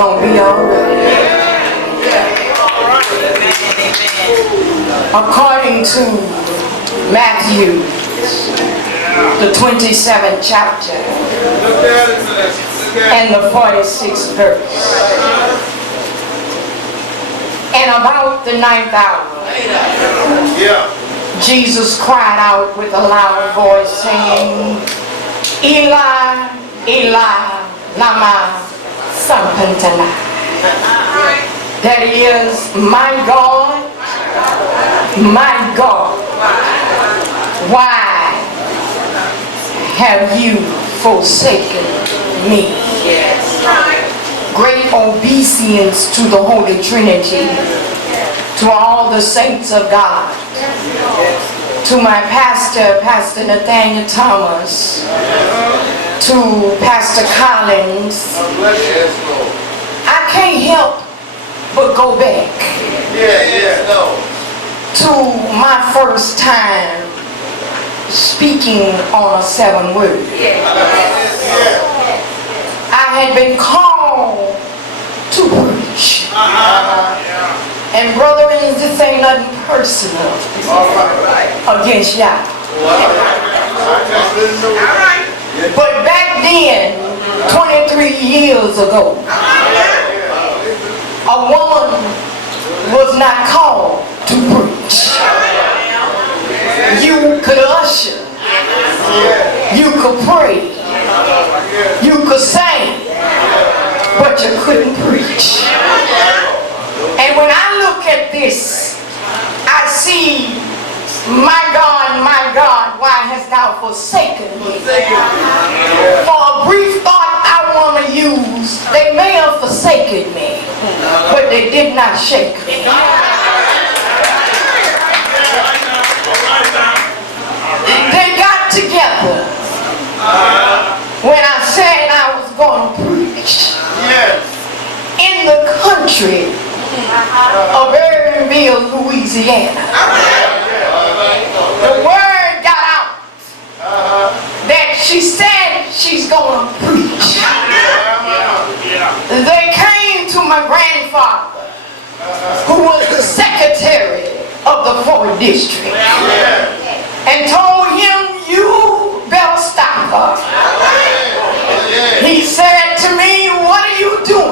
gonna be all right. According to Matthew, the 27th chapter and the 46th verse, and about the 9th hour, Jesus cried out with a loud voice, saying, Eli, Eli, lama sabachthani. That is, my God, why have you forsaken me? Great obeisance to the Holy Trinity, to all the saints of God, to my pastor, Pastor Nathaniel Thomas, to Pastor Collins. I can't help but go back to my first time speaking on a 7 word. I had been called to preach. And brethren, this ain't nothing personal against y'all. But back then, 23 years ago, a woman was not called to preach. You could usher, you could pray, you could sing, but you couldn't preach. And when I look at this, I see, my God, why hast thou forsaken me? For a brief thought I want to use, they may have forsaken me, but they did not shake me. They got together when I said I was going to preach in the country of Evansville, Louisiana. The word got out that she said she's going to preach. They came to my grandfather, who was the secretary of the 4th district, and told him, you better stop her. He said to me, what are you doing?